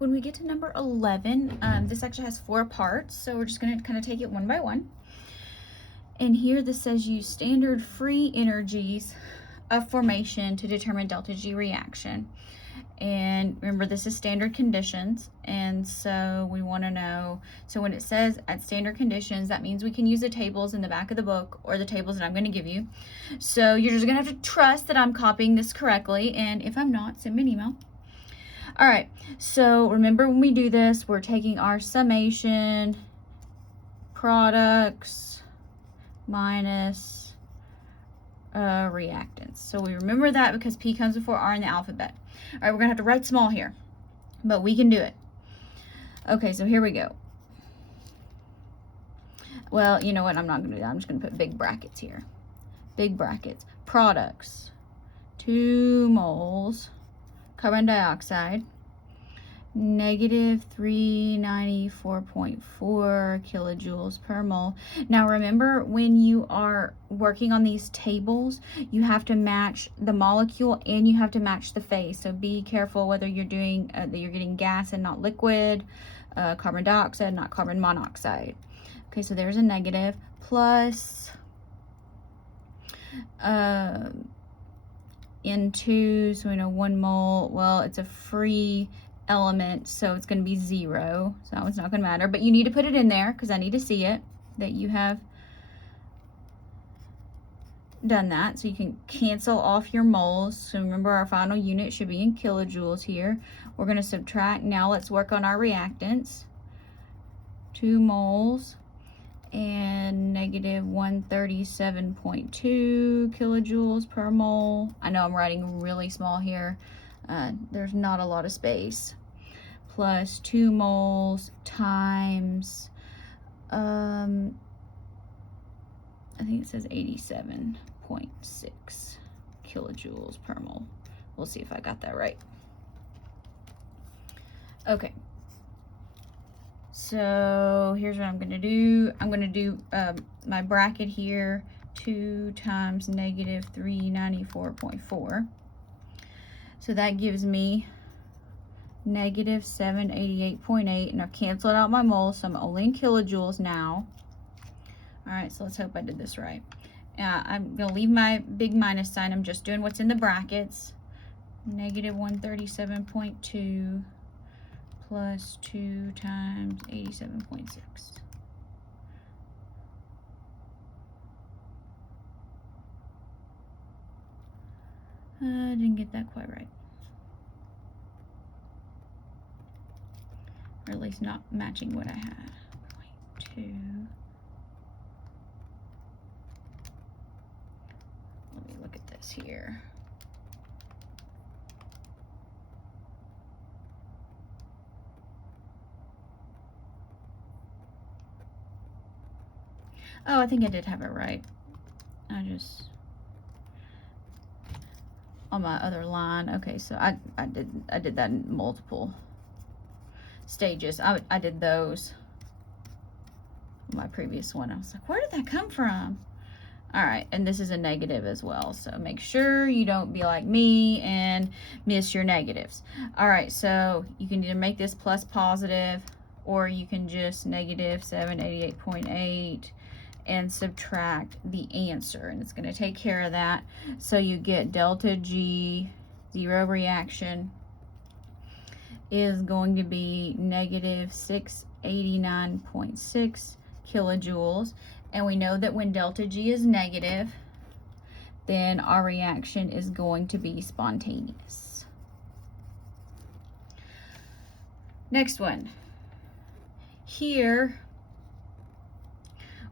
when we get to number 11, this actually has 4 parts, so we're just going to kind of take it one by one. And here this says use standard free energies of formation to determine delta G reaction. And remember, this is standard conditions, and so we want to know, so when it says at standard conditions, that means we can use the tables in the back of the book or the tables that I'm going to give you. So you're just going to have to trust that I'm copying this correctly, and if I'm not, send me an email. All right, so remember when we do this, we're taking our summation, products, minus reactants. So we remember that because P comes before R in the alphabet. All right, we're gonna have to write small here, but we can do it. Okay, so here we go. Well, you know what? I'm not gonna do that. I'm just gonna put big brackets here. Big brackets. Products. 2 moles carbon dioxide. Negative 394.4 kilojoules per mole. Now remember, when you are working on these tables, you have to match the molecule and you have to match the phase. So be careful whether you're doing that you're getting gas and not liquid, carbon dioxide, not carbon monoxide. Okay, so there's a negative, plus N2, so we know 1 mole. Well, it's a free element, so it's going to be 0, so it's not going to matter, but you need to put it in there because I need to see it that you have done that, so you can cancel off your moles. So remember, our final unit should be in kilojoules here. We're going to subtract. Now let's work on our reactants. 2 moles and negative 137.2 kilojoules per mole. I know I'm writing really small here. There's not a lot of space. Plus 2 moles times, I think it says 87.6 kilojoules per mole. We'll see if I got that right. Okay. So here's what I'm going to do. I'm going to do my bracket here, 2 times negative 394.4. So that gives me negative 788.8, and I've canceled out my moles, so I'm only in kilojoules now. All right, so let's hope I did this right. I'm going to leave my big minus sign. I'm just doing what's in the brackets. Negative 137.2 plus 2 times 87.6. I didn't get that quite right. Or at least not matching what I had. 0.2. Let me look at this here. Oh, I think I did have it right. I just, on my other line. Okay, so I did that in multiple stages. I did those on my previous one. I was like, where did that come from? All right, and this is a negative as well, so make sure you don't be like me and miss your negatives. All right, so you can either make this plus positive, or you can just negative 788.8 and subtract the answer, and it's going to take care of that. So you get delta G, 0 reaction, is going to be negative 689.6 kilojoules. And we know that when delta G is negative, then our reaction is going to be spontaneous. Next one. Here,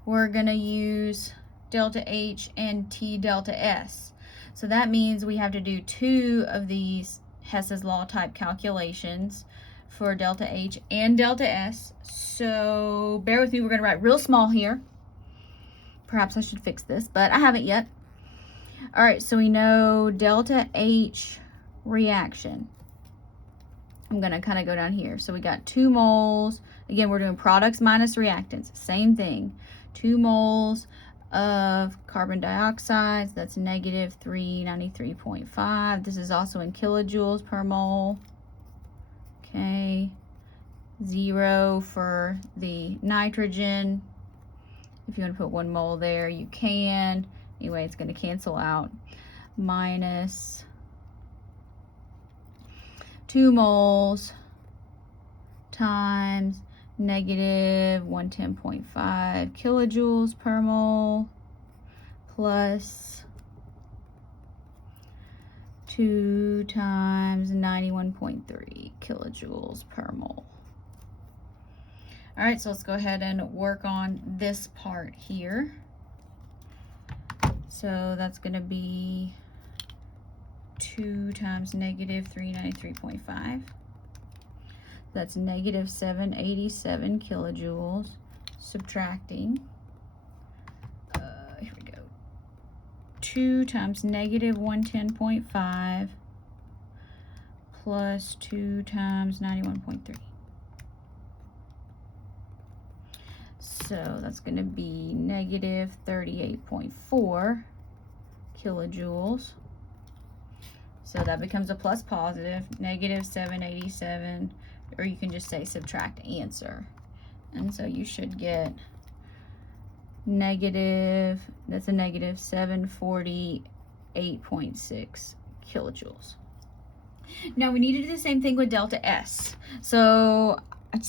we're going to use delta H and T delta S. So that means we have to do 2 of these Hess's law type calculations for delta H and delta S. So bear with me, we're going to write real small here. Perhaps I should fix this, but I haven't yet. All right, so we know delta H reaction. I'm going to kind of go down here. So we got 2 moles. Again, we're doing products minus reactants. Same thing. 2 moles of carbon dioxide. So that's negative 393.5. This is also in kilojoules per mole. Okay. 0 for the nitrogen. If you want to put 1 mole there, you can. Anyway, it's going to cancel out. Minus 2 moles times negative 110.5 kilojoules per mole plus 2 times 91.3 kilojoules per mole. All right, so let's go ahead and work on this part here. So that's going to be 2 times negative 393.5. That's negative 787 kilojoules. Subtracting. Here we go. 2 times negative 110.5 plus 2 times 91.3. So that's going to be negative 38.4 kilojoules. So that becomes a plus positive, negative 787, or you can just say subtract answer. And so you should get negative, that's a negative 748.6 kilojoules. Now we need to do the same thing with delta S. So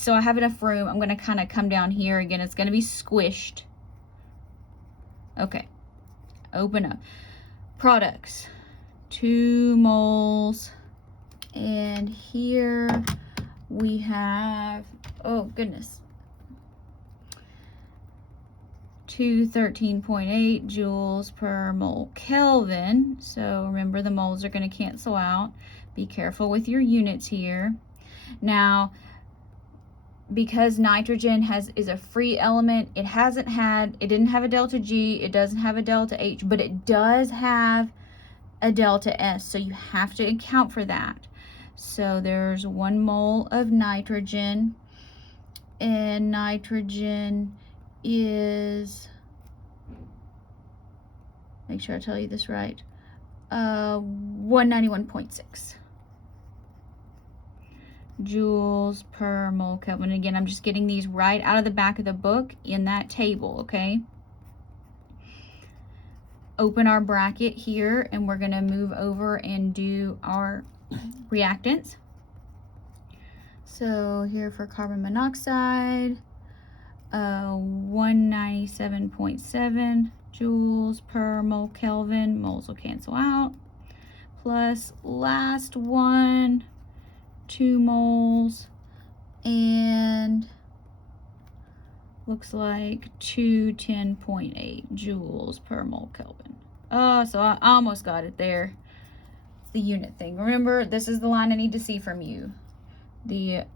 I have enough room. I'm going to kind of come down here again. It's going to be squished. Okay. Open up. Products. 2 moles. And here we have, oh goodness, 213.8 joules per mole Kelvin. So remember, the moles are going to cancel out. Be careful with your units here. Now, because nitrogen is a free element, it didn't have a delta G, it doesn't have a delta H, but it does have a delta S, so you have to account for that. So there's 1 mole of nitrogen, and nitrogen is, make sure I tell you this right, 191.6 joules per mole Kelvin. Again, I'm just getting these right out of the back of the book in that table, okay? Open our bracket here, and we're going to move over and do our reactants. So here for carbon monoxide, 197.7 joules per mole Kelvin. Moles will cancel out. Plus last one, 2 moles, and looks like 210.8 joules per mole Kelvin. Oh, so I almost got it there. It's the unit thing. Remember, this is the line I need to see from you. The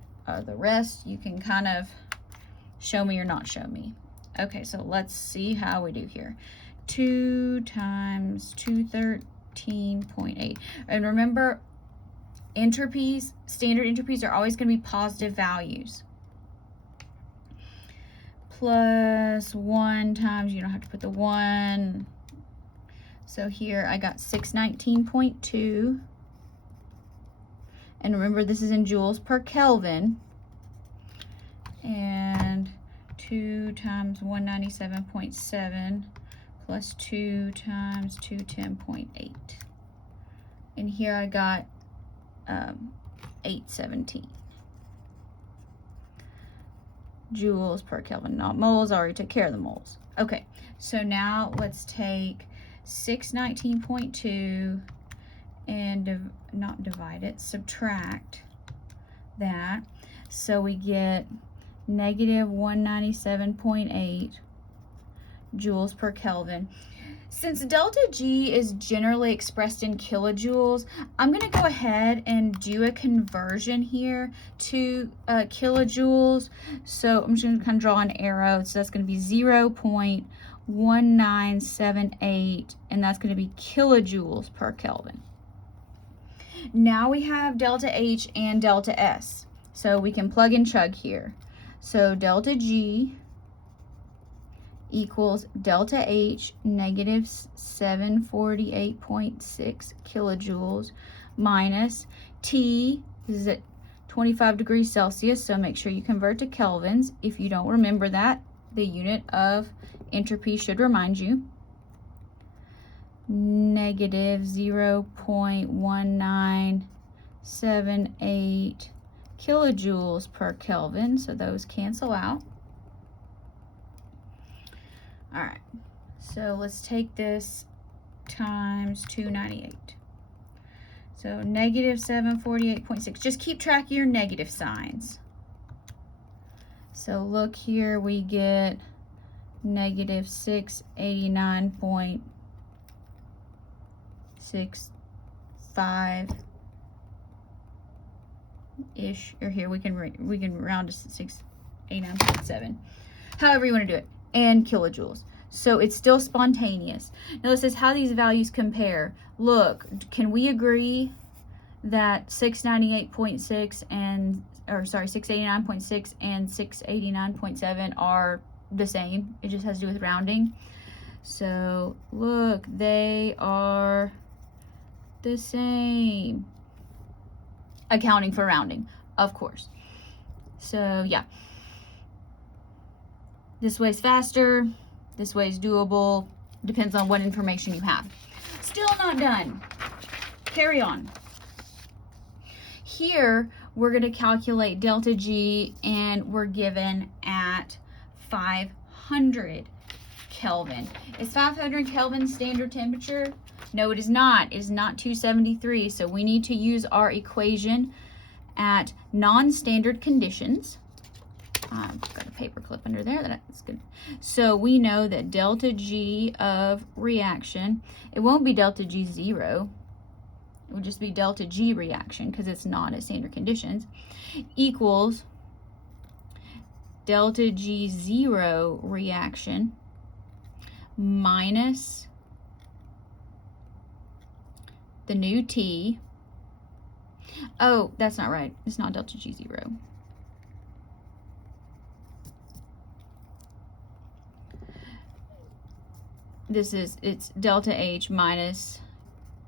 rest you can kind of show me or not show me. Okay, so let's see how we do here. 2 times 213.8. And remember, entropies, standard entropies are always going to be positive values. Plus 1 times, you don't have to put the 1. So here I got 619.2. And remember, this is in joules per Kelvin. And 2 times 197.7 plus 2 times 210.8. And here I got 817 joules per Kelvin, not moles. I already took care of the moles. Okay, so now let's take 619.2 and not divide it, subtract that. So we get negative 197.8 joules per Kelvin. Since delta G is generally expressed in kilojoules, I'm going to go ahead and do a conversion here to kilojoules. So I'm just going to kind of draw an arrow. So that's going to be 0.1978, and that's going to be kilojoules per Kelvin. Now we have delta H and delta S. So we can plug and chug here. So delta G equals delta H negative 748.6 kilojoules minus T, this is at 25 degrees Celsius, so make sure you convert to kelvins. If you don't remember that, the unit of entropy should remind you. Negative 0.1978 kilojoules per Kelvin, so those cancel out. All right, so let's take this times 298. So negative 748.6. Just keep track of your negative signs. So look here, we get negative 689.65 ish, or here we can round to 689.7. However you want to do it, and kilojoules. So it's still spontaneous. Now it says how these values compare. Look, can we agree that 698.6 and, or sorry, 689.6 and 689.7 are the same? It just has to do with rounding. So look, they are the same. Accounting for rounding, of course. So yeah. This way's faster. This way is doable. Depends on what information you have. Still not done. Carry on. Here, we're going to calculate delta G, and we're given at 500 Kelvin. Is 500 Kelvin standard temperature? No, it is not. It is not 273. So we need to use our equation at non-standard conditions. I've got a paper clip under there. That's good. So we know that delta G of reaction, it won't be delta G zero. It would just be delta G reaction because it's not at standard conditions, equals delta G zero reaction minus the new T. Oh, that's not right. It's not delta G zero. It's delta H minus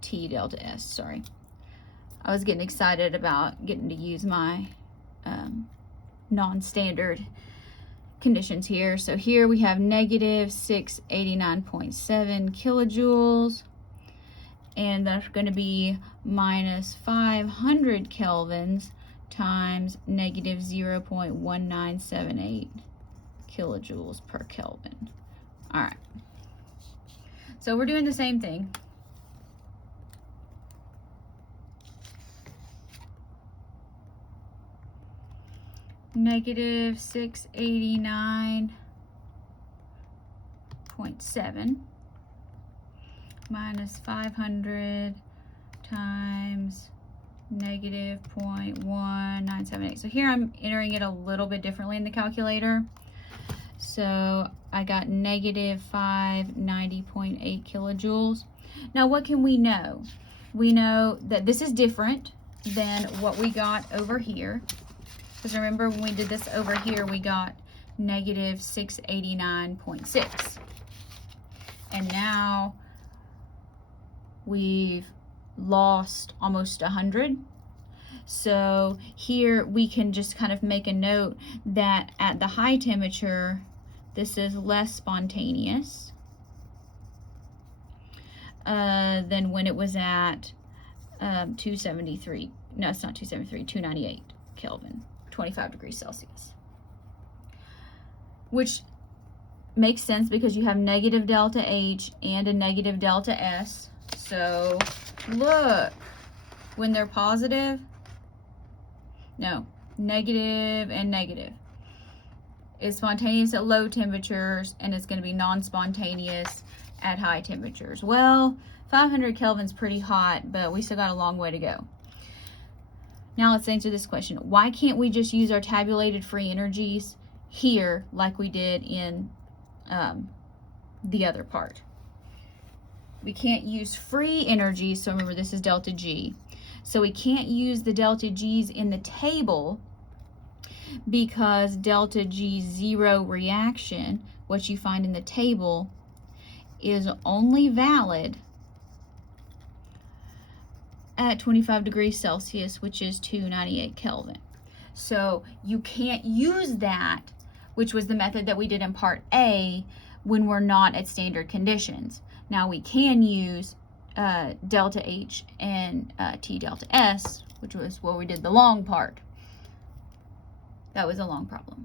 T delta S, sorry. I was getting excited about getting to use my non-standard conditions here. So here we have negative 689.7 kilojoules, and that's going to be minus 500 kelvins times negative 0.1978 kilojoules per Kelvin. All right. So we're doing the same thing. Negative 689.7 minus 500 times negative 0.1978. So here I'm entering it a little bit differently in the calculator. So I got negative 590.8 kilojoules. Now what can we know? We know that this is different than what we got over here. Because remember when we did this over here, we got negative 689.6. And now we've lost almost 100. So here we can just kind of make a note that at the high temperature, this is less spontaneous than when it was at 273. No, it's not 273, 298 Kelvin, 25 degrees Celsius. Which makes sense because you have negative delta H and a negative delta S. So look, when they're positive, no, negative and negative. It's spontaneous at low temperatures, and it's going to be non-spontaneous at high temperatures. Well, 500 Kelvin's pretty hot, but we still got a long way to go. Now let's answer this question. Why can't we just use our tabulated free energies here like we did in the other part? We can't use free energy, so remember this is delta G. So we can't use the delta G's in the table because delta G zero reaction, what you find in the table, is only valid at 25 degrees Celsius, which is 298 Kelvin. So you can't use that, which was the method that we did in part A, when we're not at standard conditions. Now we can use delta H and T delta S, which was where we did the long part. That was a long problem.